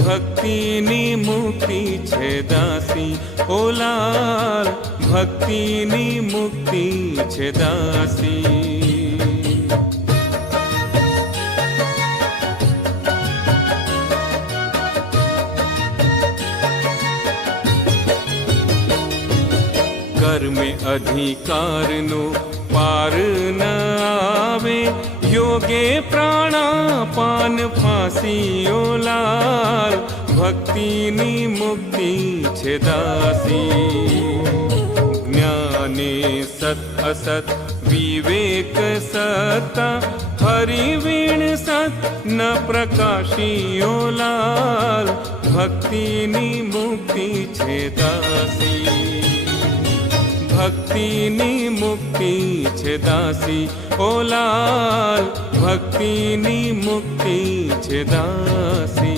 ભક્તિની મુક્તિ છે દાસી ઓ લાલ, ભક્તિની મુક્તિ છે દાસી. કર્મે અધિકારનો પાર ન આવે, યોગે પ્રાણાપાન ફાંસી ઓ લાલ, ભક્તિની મુક્તિ છે દાસી. જ્ઞાને સત અસત વિવેક સત્તા, હરિવીણ સત ન પ્રકાશી ઓ લાલ, ભક્તિની મુક્તિ છે દાસી. ભક્તિની મુક્તિ છે દાસી ઓ લાલ, ભક્તિની મુક્તિ છે દાસી.